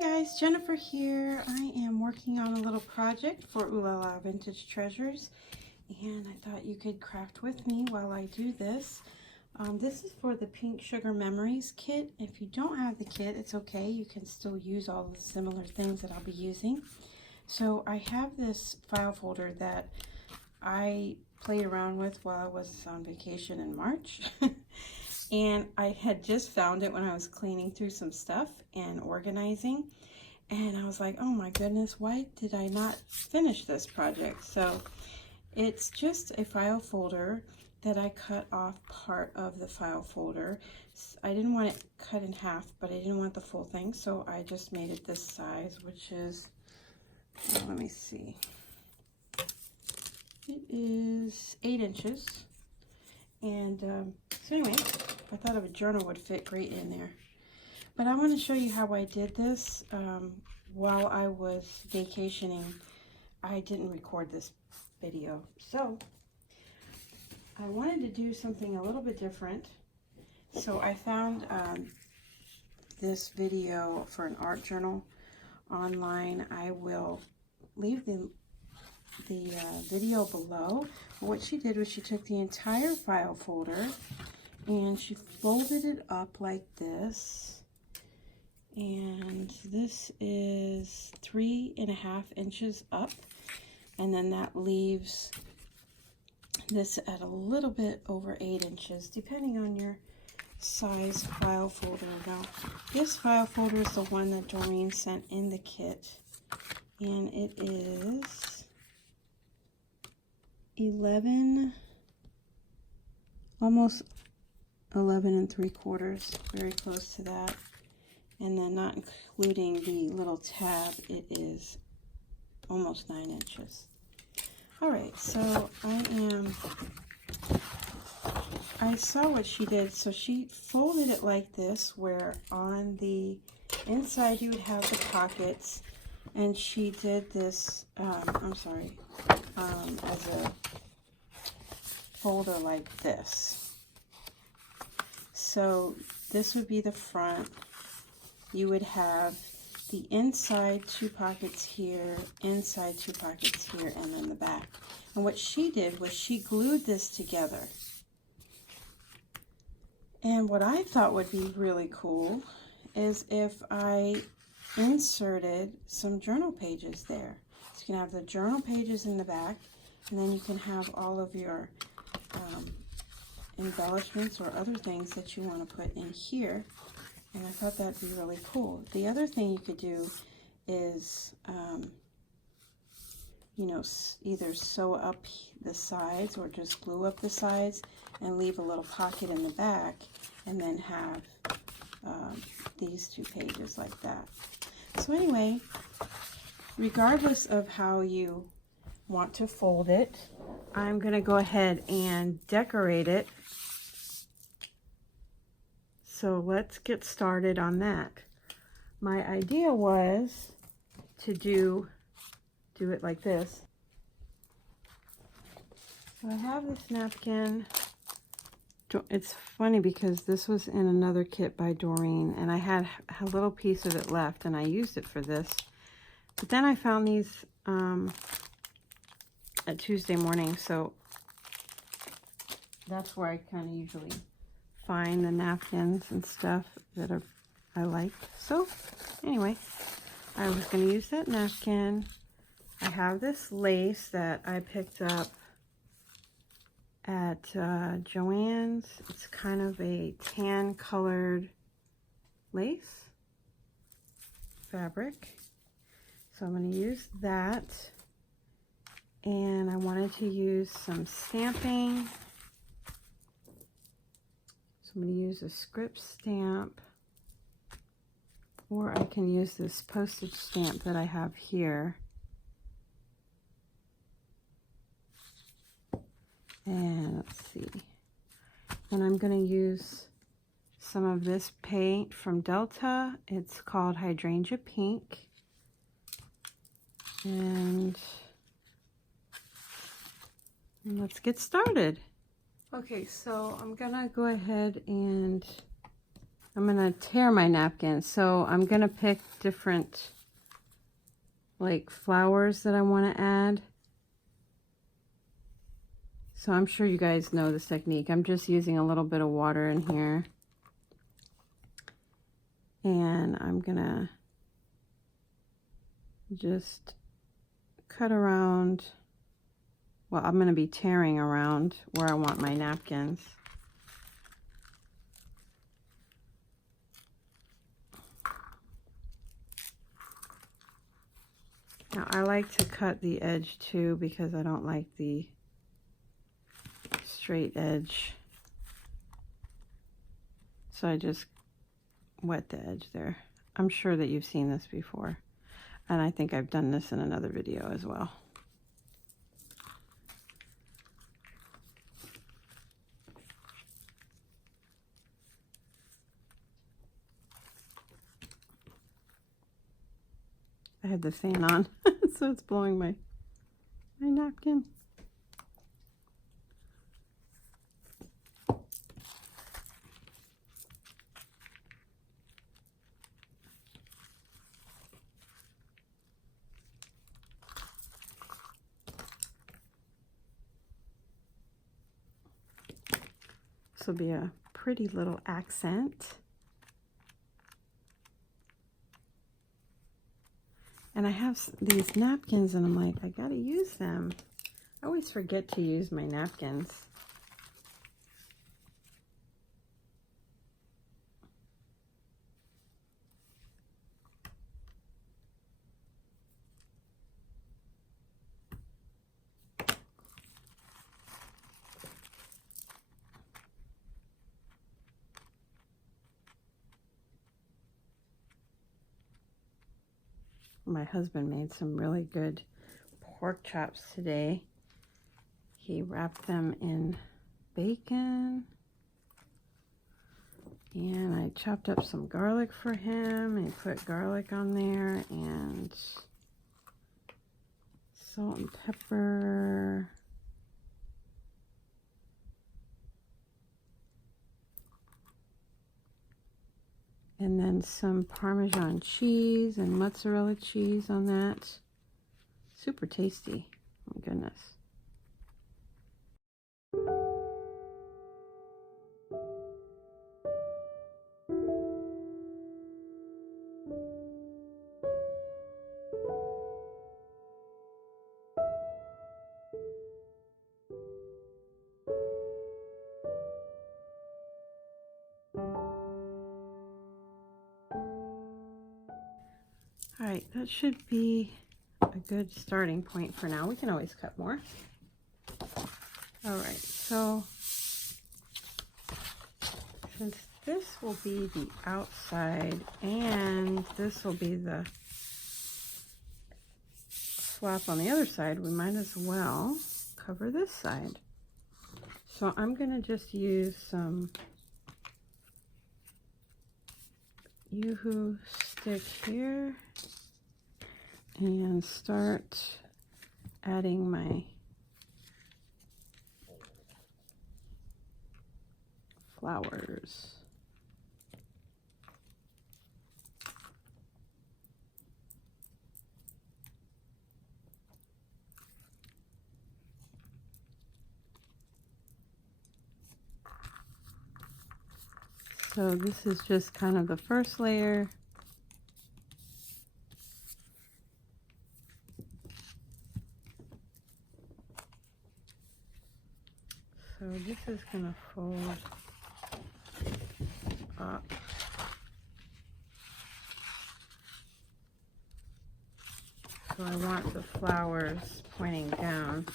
guys, Jenifer here. I am working on a little project for OohLaLa Vintage Treasures, and I thought you could craft with me while I do this. This is for the Pink Sugar Memories kit. If you don't have the kit, it's okay. You can still use all the similar things that I'll be using. So I have this file folder that I played around with while I was on vacation in March. And I had just found it when I was cleaning through some stuff and organizing. And I was like, oh my goodness, why did I not finish this project? So it's just a file folder that I cut off part of the file folder. I didn't want it cut in half, but I didn't want the full thing. So I just made it this size, which is, let me see. It is 8 inches. And so anyway, I thought a journal would fit great in there. But I want to show you how I did this while I was vacationing. I didn't record this video. So I wanted to do something a little bit different. So I found this video for an art journal online. I will leave the video below. What she did was she took the entire file folder and she folded it up like this, and this is 3.5 inches up, and then that leaves this at a little bit over 8 inches depending on your size file folder. Now this file folder is the one that Doreen sent in the kit, and it is 11, almost 11 3/4, very close to that. And then not including the little tab, it is almost 9 inches. All right, so I saw what she did. So she folded it like this, where on the inside you would have the pockets, and she did this, as a folder like this. So this would be the front. You would have the inside 2 pockets here, inside 2 pockets here, and then the back. And what she did was she glued this together. And what I thought would be really cool is if I inserted some journal pages there. So you can have the journal pages in the back, and then you can have all of your embellishments or other things that you want to put in here. And I thought that'd be really cool. The other thing you could do is, you know, either sew up the sides or just glue up the sides and leave a little pocket in the back, and then have these 2 pages like that. So anyway, regardless of how you want to fold it, I'm going to go ahead and decorate it. So let's get started on that. My idea was to do it like this. So I have this napkin. It's funny because this was in another kit by Doreen, and I had a little piece of it left, and I used it for this. But then I found these at Tuesday morning, so that's where I kind of usually find the napkins and stuff that I like. So anyway, I was going to use that napkin. I have this lace that I picked up at Joann's. It's kind of a tan colored lace fabric. So I'm going to use that. And I wanted to use some stamping. So I'm going to use a script stamp, or I can use this postage stamp that I have here. And let's see. And I'm going to use some of this paint from Delta. It's called Hydrangea Pink. And let's get started. Okay, so I'm gonna go ahead and I'm gonna tear my napkin. So I'm gonna pick different like flowers that I want to add. So I'm sure you guys know this technique. I'm just using a little bit of water in here. And I'm gonna just cut around. Well, I'm gonna be tearing around where I want my napkins. Now I like to cut the edge too because I don't like the straight edge. So I just wet the edge there. I'm sure that you've seen this before. And I think I've done this in another video as well. I had the fan on, so it's blowing my napkin. This will be a pretty little accent. And I have these napkins and I'm like, I gotta use them. I always forget to use my napkins. My husband made some really good pork chops today. He wrapped them in bacon. And I chopped up some garlic for him and put garlic on there and salt and pepper. And then some Parmesan cheese and mozzarella cheese on that. Super tasty. Oh my goodness. All right, that should be a good starting point for now. We can always cut more. All right, so since this will be the outside and this will be the flap on the other side, we might as well cover this side. So I'm going to just use some Yoo-hoo stick here and start adding my flowers. So this is just kind of the first layer. So this is going to fold up. So I want the flowers pointing down.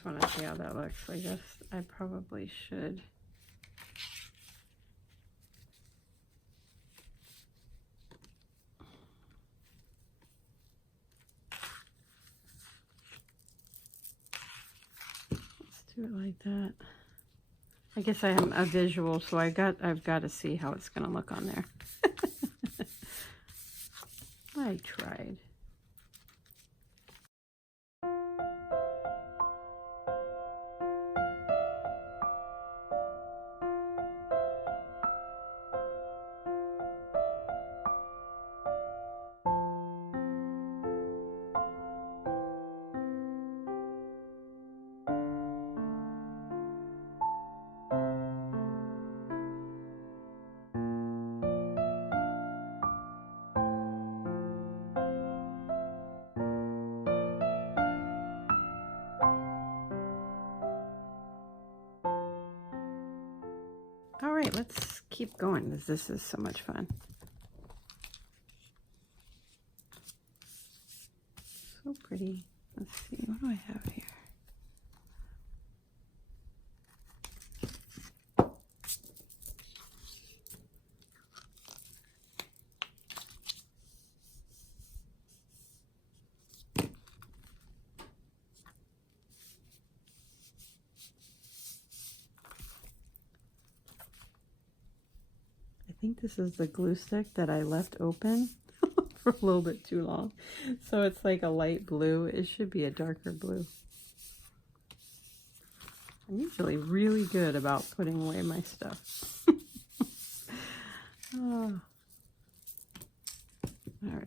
just want to see how that looks. I guess I probably should. Let's do it like that. I guess I am a visual, so I've got to see how it's going to look on there. I tried. All right, let's keep going because this is so much fun. So pretty. Let's see, what do I have here? I think this is the glue stick that I left open for a little bit too long. So it's like a light blue. It should be a darker blue. I'm usually really good about putting away my stuff. Oh. All right.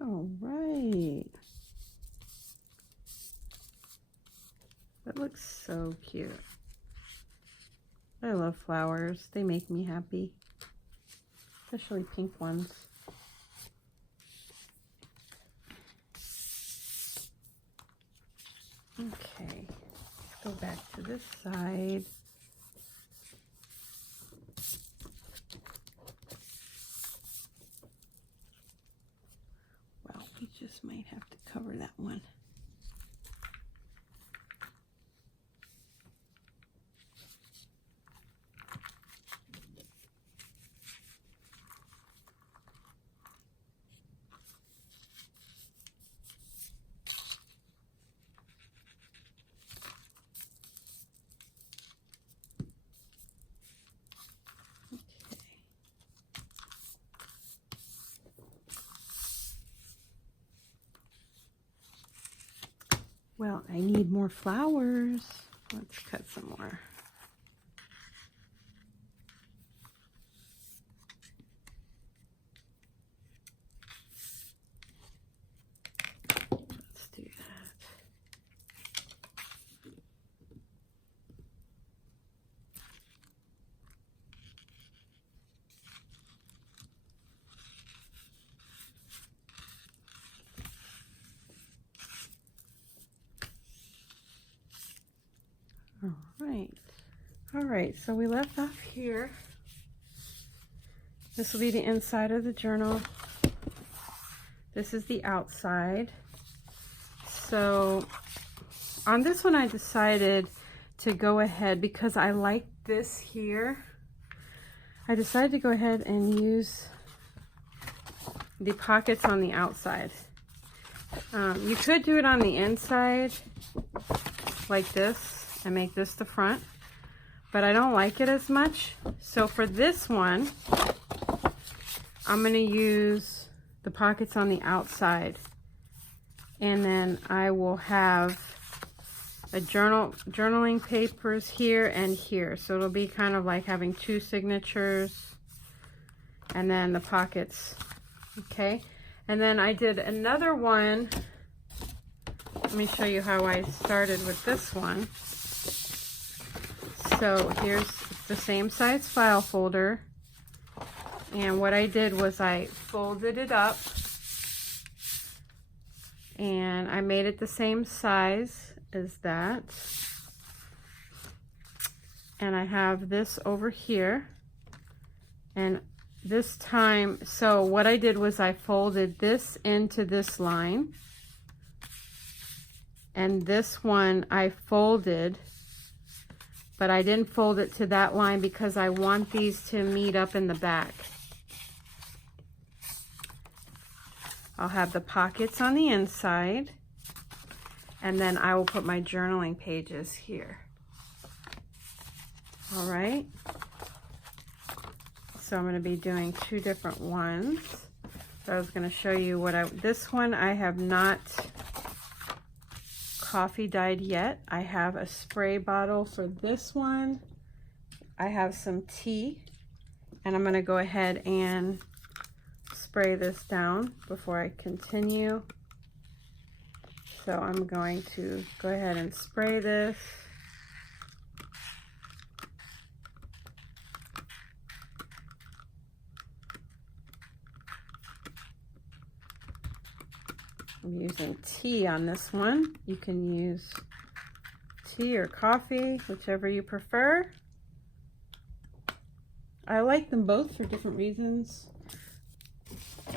All right. That looks so cute. I love flowers. They make me happy, especially pink ones. Okay, let's go back to this side. Well, we just might have to cover that one. Well, I need more flowers. Let's cut some more. Let's do that. All right, so we left off here. This will be the inside of the journal. This is the outside. So on this one I decided to go ahead, because I like this here, I decided to go ahead and use the pockets on the outside. You could do it on the inside like this and make this the front, but I don't like it as much. So for this one, I'm going to use the pockets on the outside, and then I will have a journaling papers here and here. So it'll be kind of like having two signatures and then the pockets. Okay, and then I did another one. Let me show you how I started with this one. So here's the same size file folder, and what I did was I folded it up and I made it the same size as that. And I have this over here, and this time, so what I did was I folded this into this line, and this one I folded, but I didn't fold it to that line because I want these to meet up in the back. I'll have the pockets on the inside, and then I will put my journaling pages here. All right. So I'm going to be doing two different ones. So I was going to show you what this one I have not coffee dyed yet. I have a spray bottle for this one. I have some tea, and I'm going to go ahead and spray this down before I continue. So I'm going to go ahead and spray this. I'm using tea on this one. You can use tea or coffee, whichever you prefer. I like them both for different reasons.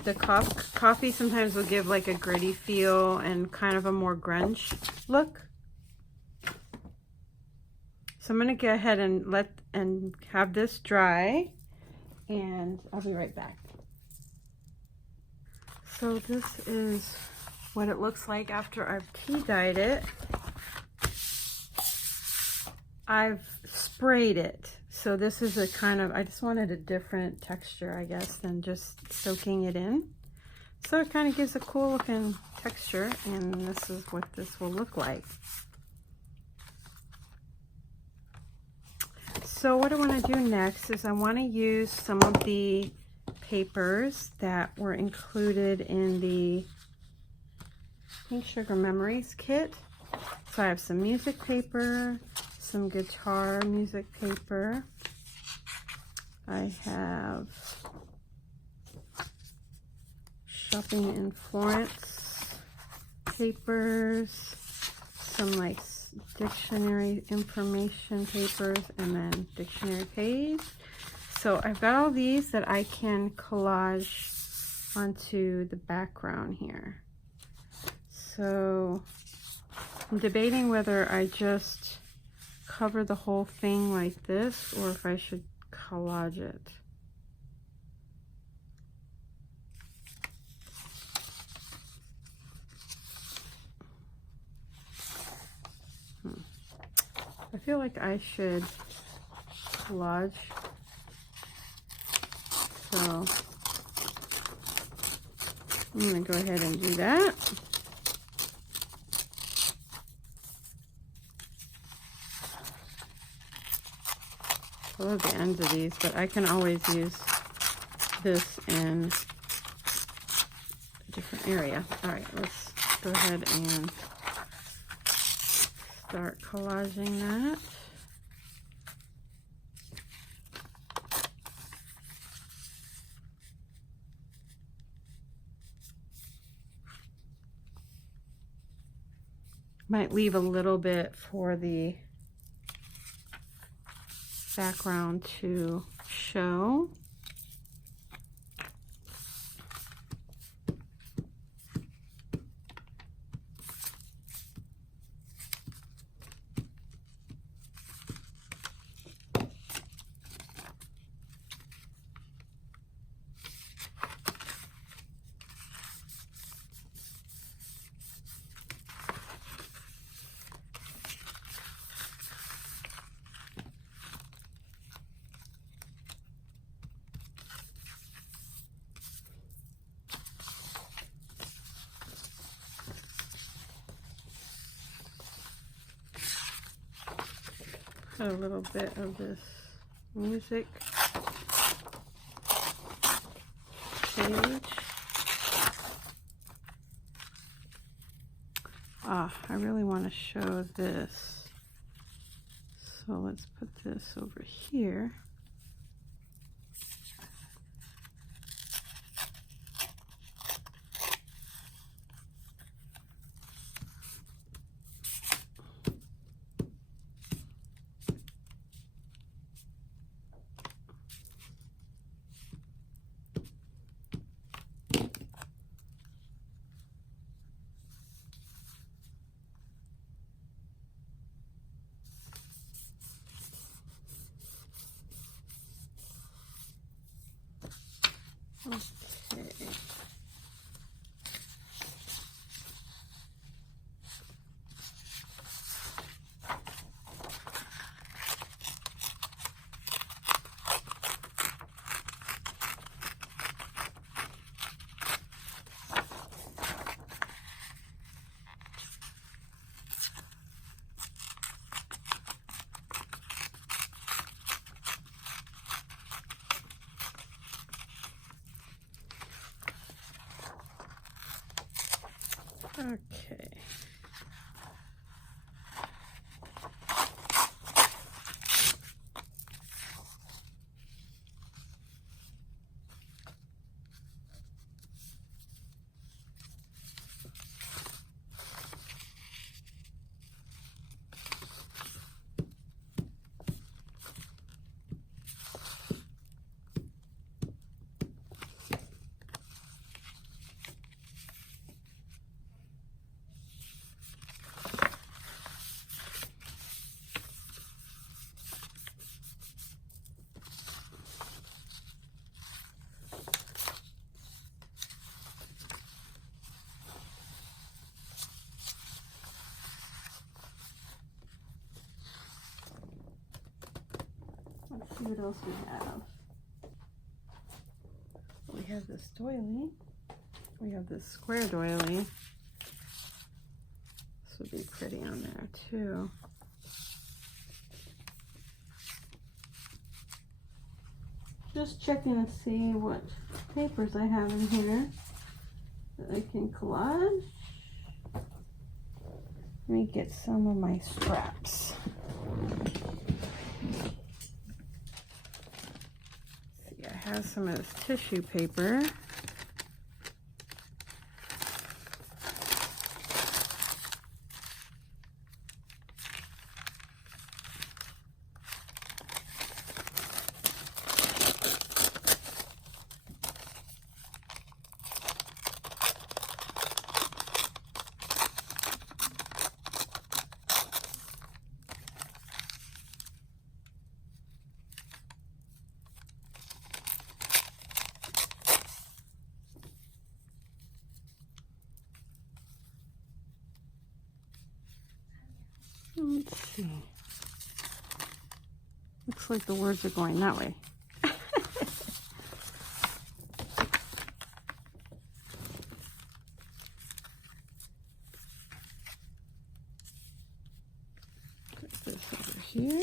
The coffee sometimes will give like a gritty feel and kind of a more grunge look. So I'm going to go ahead and have this dry, and I'll be right back. So this is what it looks like after I've tea dyed it. I've sprayed it. So this is a kind of, I just wanted a different texture, I guess, than just soaking it in. So it kind of gives a cool looking texture, and this is what this will look like. So what I want to do next is I want to use some of the papers that were included in the Pink Sugar Memories kit. So I have some music paper, some guitar music paper. I have Shopping in Florence papers, some like dictionary information papers, and then dictionary page. So I've got all these that I can collage onto the background here. So I'm debating whether I just cover the whole thing like this or if I should collage it. I feel like I should collage. So I'm going to go ahead and do that. I love the ends of these, but I can always use this in a different area. All right, let's go ahead and start collaging that. Might leave a little bit for the background to show. Put a little bit of this music page. I really want to show this. So let's put this over here. Okay. Okay. Let's see what else we have. We have this doily. We have this square doily. This would be pretty on there too. Just checking to see what papers I have in here that I can collage. Let me get some of my scraps. See, I have some of this tissue paper. Let's see. Looks like the words are going that way. Put this over here.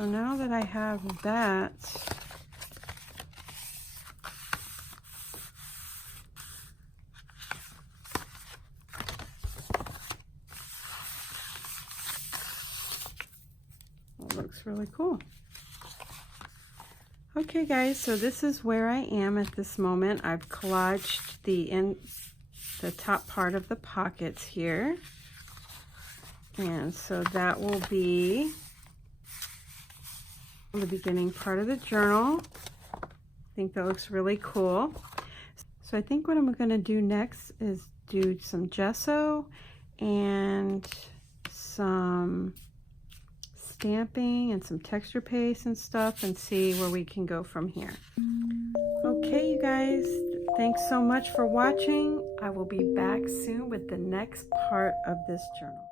So now that I have that, it looks really cool. Okay guys, so this is where I am at this moment. I've collaged the top part of the pockets here. And so that will be the beginning part of the journal. I think that looks really cool. So I think what I'm going to do next is do some gesso and some stamping and some texture paste and stuff, and see where we can go from here. Okay, you guys, thanks so much for watching. I will be back soon with the next part of this journal.